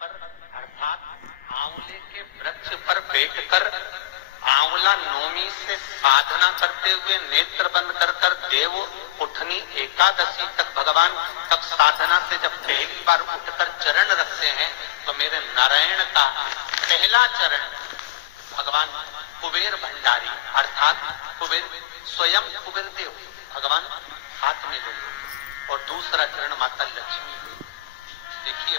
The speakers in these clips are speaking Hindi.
पर अर्थात आंवले के वृक्ष पर बैठकर आंवला नौमी से साधना करते हुए नेत्र बंद कर कर देव उठनी एकादशी तक भगवान तब साधना से जब पहली बार उठकर चरण रखते हैं तो मेरे नारायण का पहला चरण भगवान कुबेर भंडारी अर्थात कुबेर स्वयं कुबेर देव भगवान हाथ में ले और दूसरा चरण माता लक्ष्मी। देखिए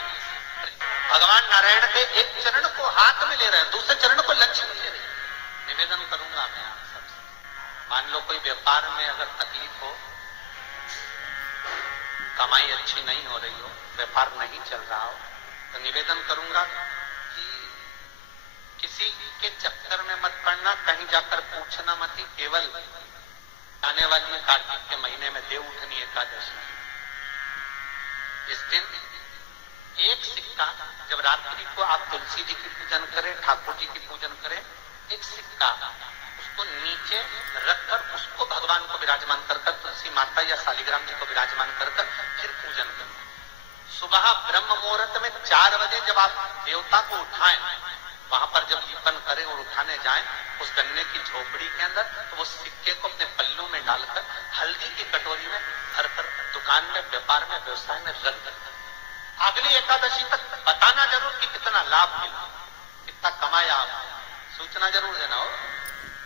भगवान नारायण के एक चरण को हाथ में ले रहे हैं, दूसरे चरण को लक्ष्मी ले रहे हैं। निवेदन करूंगा मैं आप सबसे, मान लो कोई व्यापार में अगर तकलीफ हो, कमाई अच्छी नहीं हो रही हो, व्यापार नहीं चल रहा हो, तो निवेदन करूंगा कि किसी के चक्कर में मत पड़ना, कहीं जाकर पूछना मत ही। केवल आने वाली कार्तिक के महीने में देव उठनी एकादशी, इस दिन एक सिक्का, जब रात्रि को आप तुलसी जी की पूजन करें, ठाकुर जी की पूजन करें, एक सिक्का उसको नीचे रखकर उसको भगवान को विराजमान कर कर तुलसी माता या शालिग्राम जी को विराजमान कर कर फिर पूजन करें। सुबह ब्रह्म मुहूर्त में 4 बजे जब आप देवता को उठाएं, वहां पर जब दीपन करें और उठाने जाएं, उस गन्ने की झोपड़ी के अंदर तो वो सिक्के को अपने पल्लू में डालकर हल्दी की कटोरी में भरकर दुकान में, व्यापार में, व्यवसाय में रख देकर अगली एकादशी तक बताना जरूर कि कितना लाभ मिला, कितना कमाया, सूचना जरूर देना हो।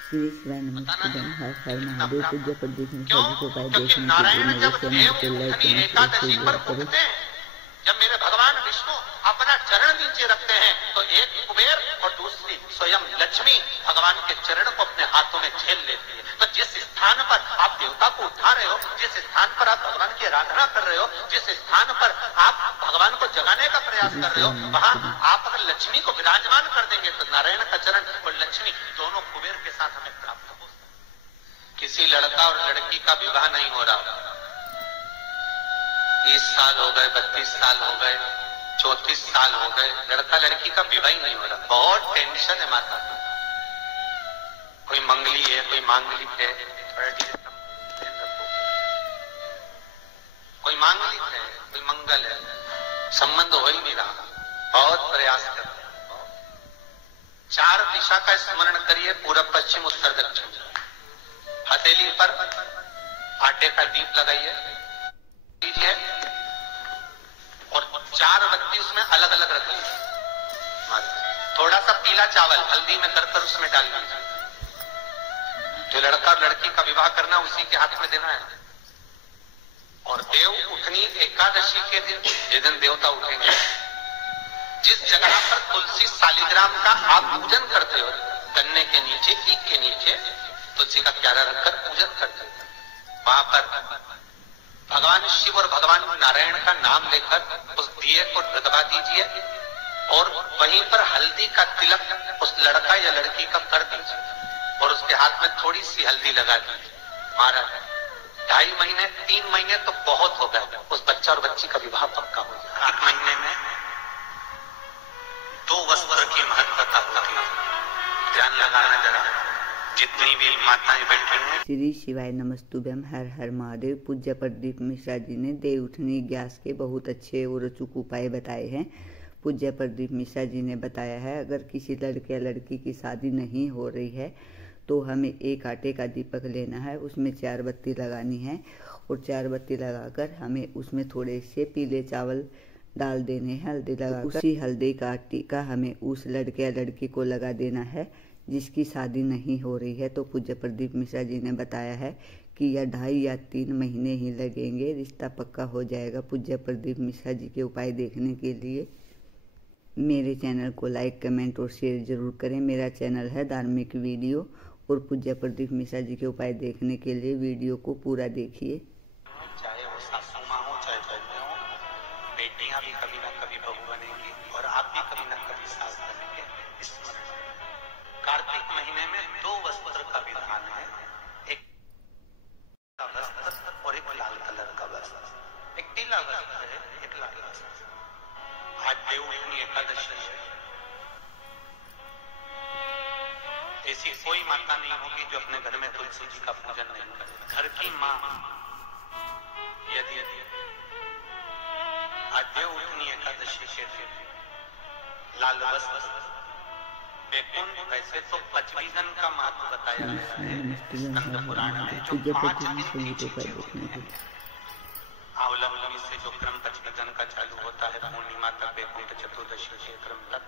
श्री शिवाय नमस्ते हर हर महादेव पूज्य प्रदीप मिश्रा जी को पाए क्योंकि देखने नारायण के जब लिए देव उठनी एकादशी पर उठते हैं, जब मेरे भगवान विष्णु अपना चरण नीचे रखते हैं, तो एक कुबेर और दूसरी स्वयं लक्ष्मी भगवान के चरण को अपने हाथों में झेल लेती है। तो जिस स्थान पर आप देवता को उठा रहे हो, जिस स्थान पर आप भगवान की आराधना कर रहे हो, जिस स्थान पर आप भगवान को जगाने का प्रयास कर रहे हो, वहां आप अगर लक्ष्मी को विराजमान कर देंगे तो नारायण का चरण और लक्ष्मी दोनों कुबेर के साथ हमें प्राप्त हो। किसी लड़का और लड़की का विवाह नहीं हो रहा, 30 साल हो गए, 32 साल हो गए, 34 साल हो गए, लड़का लड़की का विवाह ही नहीं हो रहा। बहुत टेंशन है माता। कोई मंगली है, कोई मांगलिक है, कोई मांगलिक है, कोई मंगल है, संबंध हो ही नहीं रहा। बहुत प्रयास कर रहे हैं। 4 दिशा का स्मरण करिए, पूरब, पश्चिम, उत्तर, दक्षिण। हथेली पर आटे का दीप लगाइए और 4 बत्ती उसमें अलग अलग रखिए। थोड़ा सा पीला चावल हल्दी में कर उसमें डाल दीजिए। जो लड़का और लड़की का विवाह करना उसी के हाथ में देना है। और देव उठनी एकादशी के दिन, जिस दिन देवता उठेंगे, जिस जगह पर तुलसी शालिग्राम का आप पूजन करते हो, गन्ने के नीचे, ईख के नीचे तुलसी का क्यारा रखकर पूजन करते हो, वहां पर भगवान शिव और भगवान नारायण का नाम लेकर उस दिए को दबा दीजिए और वहीं पर हल्दी का तिलक उस लड़का या लड़की का कर दीजिए और उसके हाथ में थोड़ी सी हल्दी लगा दीजिए। महाराज 2.5 महीने, 3 महीने तो बहुत हो गए, उस बच्चा और बच्ची का विवाह पक्का हो जाए। 1 महीने में 2 वस्त्र की महत्वता होती है, ध्यान लगाना जरा। जितनी भी माताएं बैठी हैं। श्री शिवाय नमस्तुभ्यम हर हर महादेव। पूज्य प्रदीप मिश्रा जी ने देव उठनी ग्यास के बहुत अच्छे और अचूक उपाय बताए हैं। पूज्य प्रदीप मिश्रा जी ने बताया है, अगर किसी लड़के या लड़की की शादी नहीं हो रही है तो हमें एक आटे का दीपक लेना है, उसमें 4 बत्ती लगानी है और 4 बत्ती लगाकर हमें उसमें थोड़े से पीले चावल डाल देने हैं, हल्दी लगाकर। उसी हल्दी का टीका हमें उस लड़के या लड़की को लगा देना है जिसकी शादी नहीं हो रही है। तो पूज्य प्रदीप मिश्रा जी ने बताया है कि यह 2.5 या 3 महीने ही लगेंगे, रिश्ता पक्का हो जाएगा। पूज्य प्रदीप मिश्रा जी के उपाय देखने के लिए मेरे चैनल को लाइक, कमेंट और शेयर जरूर करें। मेरा चैनल है धार्मिक वीडियो और पूज्य प्रदीप मिश्रा जी के उपाय देखने के लिए वीडियो को पूरा देखिए। चाहे वो सासू माँ हो, चाहे बहनें हो, बेटियां भी कभी ना कभी बहू बनेंगी और आप भी कभी ना कभी सास बनेंगे। कार्तिक महीने में 2 वस्त्र का विधान है, एक का वस्त्र और एक लाल कलर का वस्त्र। एक पीला वस्त्र है, एक लाल वस्त्र। आज देव उठनी एकादशी है। ऐसी कोई माता नहीं होगी जो अपने घर में तुलसी जी का पूजन नहीं करे। घर की माँ यदि आज देव उठनी एकादशी के दिन लाल वस्त्र, वैकुंठ। वैसे तो 25 दिन का महत्व बताया गया है स्कंद पुराण में, जो 5 दिन की चीजें होती हैं। अवलंबी से जो क्रम 25 दिन का चालू होता है, पूर्णिमा तक, वैकुंठ चतुर्दशी के क्रम तक,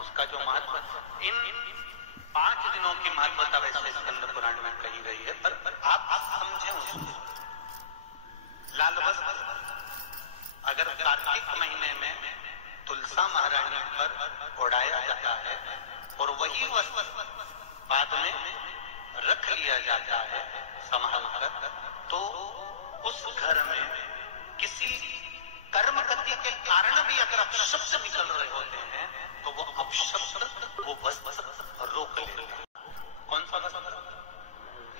उसका जो महत्व, इन 5 दिनों की महत्वता वैसे स्कंद पुराण में कही गई है, पर आप समझें उसको। लाल वस्त्र अगर कार्तिक महीने में तुलसा महारानी पर ओढ़ाया जाता है और वही वस्त्र बाद में रख लिया जाता है संभाल कर, तो उस घर में किसी कर्म गति के कारण भी अगर अपशब्द निकल रहे होते हैं तो वो अपशब्द वो वस्त्र रोक लेते हैं। कौन सा वस्त्र?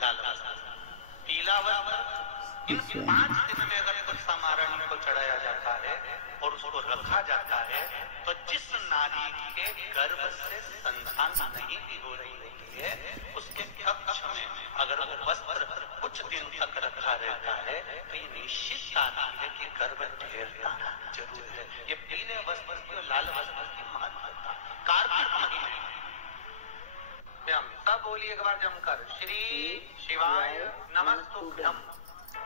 लाल वस्त्र, पीला वस्त्र। इन 5 दिन में अगर तुलसा महारानी को चढ़ाया जाता है और उसको रखा जाता है, तो जिस नारी के गर्भ से संतान नहीं भी हो रही होती है, उसके कक्ष में अगर वो वस्त्र कुछ दिन तक रखा रहता है तो ये निश्चित आती है कि गर्भ ठहरता जरूर है। ये पीले वस्त्र की और लाल वस्त्र की महत्वता। कार्तिक महीने हम सब बोलिए एक बार जमकर, श्री शिवाय नमस्तुभ्यम।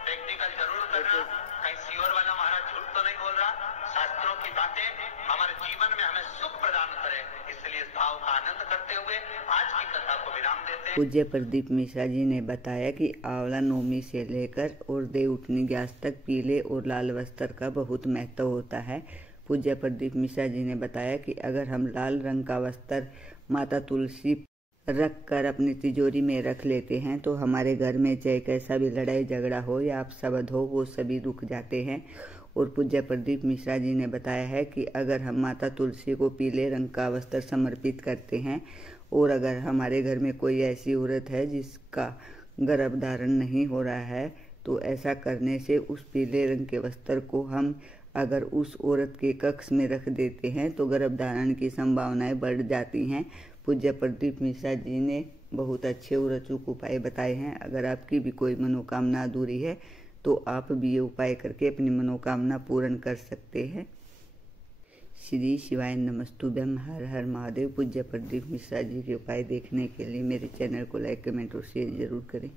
टेक्निकल जरूर करना, कहीं सीओर वाला महाराज झूठ तो नहीं बोल रहा। शास्त्रों की बातें हमारे जीवन में हमें सुख प्रदान करें, इसलिए इस भाव का आनंद करते हुए आज की कथा को विराम देते हैं। पूज्य प्रदीप मिश्रा जी ने बताया कि आंवला नवमी से लेकर और देवउठनी ग्यारस तक पीले और लाल वस्त्र का बहुत महत्व होता है। पूज्य प्रदीप मिश्रा जी ने बताया कि अगर हम लाल रंग का वस्त्र माता तुलसी रख कर अपनी तिजोरी में रख लेते हैं तो हमारे घर में चाहे कैसा भी लड़ाई झगड़ा हो या अपशब्द हो, वो सभी रुक जाते हैं। और पूज्य प्रदीप मिश्रा जी ने बताया है कि अगर हम माता तुलसी को पीले रंग का वस्त्र समर्पित करते हैं और अगर हमारे घर में कोई ऐसी औरत है जिसका गर्भ धारण नहीं हो रहा है, तो ऐसा करने से उस पीले रंग के वस्त्र को हम अगर उस औरत के कक्ष में रख देते हैं तो गर्भ धारण की संभावनाएं बढ़ जाती हैं। पूज्य प्रदीप मिश्रा जी ने बहुत अच्छे और अचूक उपाय बताए हैं। अगर आपकी भी कोई मनोकामना अधूरी है तो आप भी ये उपाय करके अपनी मनोकामना पूर्ण कर सकते हैं। श्री शिवाय नमस्तुभ्यम। हर हर महादेव। पूज्य प्रदीप मिश्रा जी के उपाय देखने के लिए मेरे चैनल को लाइक, कमेंट और शेयर जरूर करें।